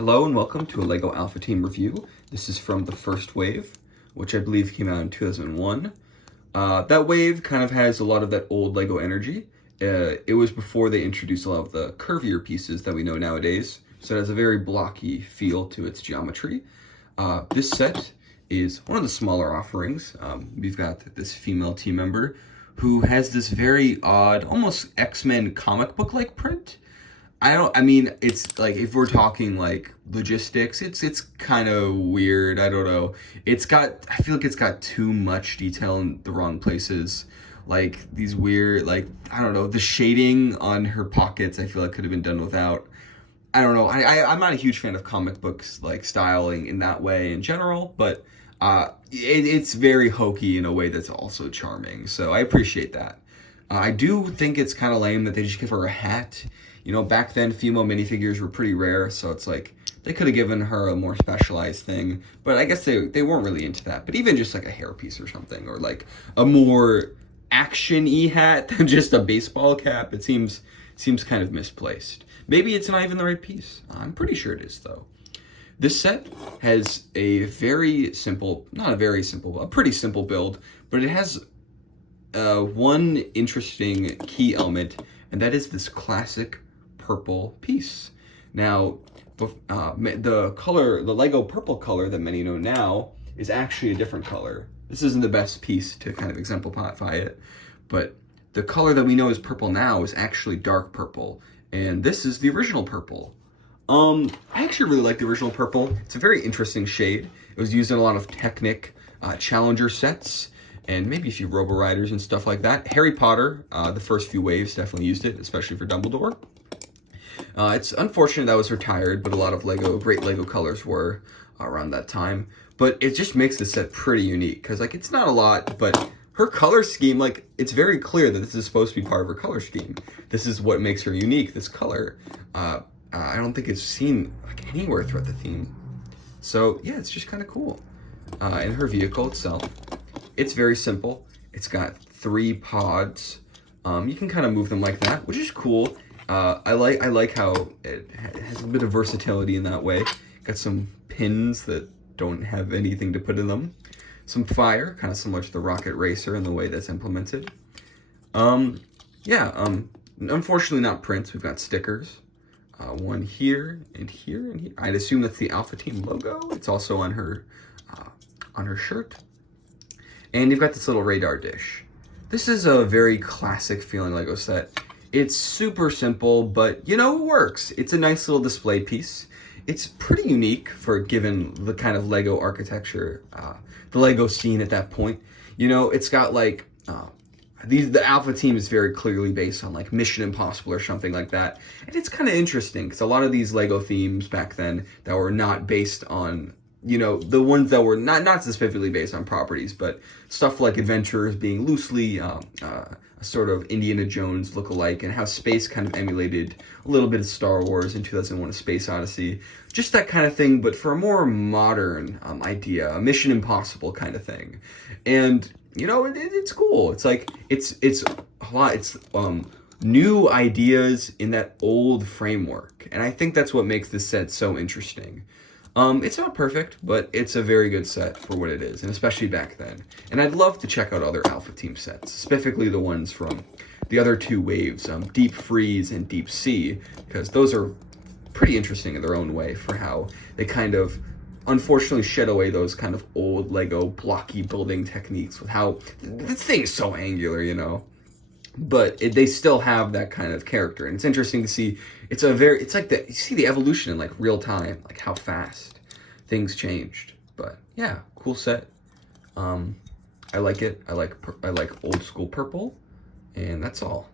Hello and welcome to a LEGO Alpha Team review. This is from the first wave, which I believe came out in 2001. That wave kind of has a lot of that old LEGO energy. It was before they introduced a lot of the curvier pieces that we know nowadays, so it has a very blocky feel to its geometry. This set is one of the smaller offerings. We've got this female team member who has this very odd, almost X-Men comic book-like print. It's like, if we're talking like logistics, it's kind of weird. I don't know. I feel like it's got too much detail in the wrong places. Like these weird, I don't know, the shading on her pockets, I feel like could have been done without. I don't know. I'm not a huge fan of comic books, like styling in that way in general, but it's very hokey in a way that's also charming. So I appreciate that. I do think it's kind of lame that they just give her a hat. You know, back then female minifigures were pretty rare, so it's like they could have given her a more specialized thing, but I guess they weren't really into that. But even just like a hairpiece or something, or like a more action-y hat than just a baseball cap, it seems kind of misplaced. Maybe it's not even the right piece. I'm pretty sure it is, though. This set has a very simple, not a very simple, a pretty simple build, but it has one interesting key element, and that is this classic purple piece. Now, the color, the LEGO purple color that many know now, is actually a different color. This isn't the best piece to kind of exemplify it, but the color that we know as purple now is actually dark purple, and this is the original purple. I actually really like the original purple. It's a very interesting shade. It was used in a lot of Technic Challenger sets, and maybe a few Robo Riders and stuff like that. Harry Potter, the first few waves definitely used it, especially for Dumbledore. It's unfortunate that was retired, but a lot of great LEGO colors were around that time. But it just makes the set pretty unique, because like it's not a lot, but her color scheme, like it's very clear that this is supposed to be part of her color scheme. This is what makes her unique, this color. I don't think it's seen like anywhere throughout the theme. So yeah, it's just kind of cool. And her vehicle itself, it's very simple. It's got 3 pods. You can kind of move them like that, which is cool. I like how it has a bit of versatility in that way. Got some pins that don't have anything to put in them. Some fire, kind of similar to the Rocket Racer in the way that's implemented. Unfortunately not prints. We've got stickers. One here and here and here. I'd assume that's the Alpha Team logo. It's also on her shirt. And you've got this little radar dish. This is a very classic feeling LEGO set. It's super simple, but you know, it works. It's a nice little display piece. It's pretty unique for given the kind of LEGO architecture, the LEGO scene at that point. You know, it's got like, the Alpha Team is very clearly based on like Mission Impossible or something like that. And it's kind of interesting because a lot of these LEGO themes back then that were not based on, you know, the ones that were not specifically based on properties, but stuff like Adventurers being loosely a sort of Indiana Jones look-alike, and how space kind of emulated a little bit of Star Wars in 2001: A Space Odyssey. Just that kind of thing, but for a more modern idea, a Mission Impossible kind of thing. And you know, it's cool. It's like it's a lot. It's new ideas in that old framework, and I think that's what makes this set so interesting. It's not perfect, but it's a very good set for what it is, and especially back then. And I'd love to check out other Alpha Team sets, specifically the ones from the other 2 waves, Deep Freeze and Deep Sea, because those are pretty interesting in their own way for how they kind of unfortunately shed away those kind of old LEGO blocky building techniques with how this thing is so angular, you know. But they still have that kind of character, and it's interesting to see. It's like you see the evolution in like real time, like how fast things changed. But yeah, cool set. I like it. I like old school purple, and that's all.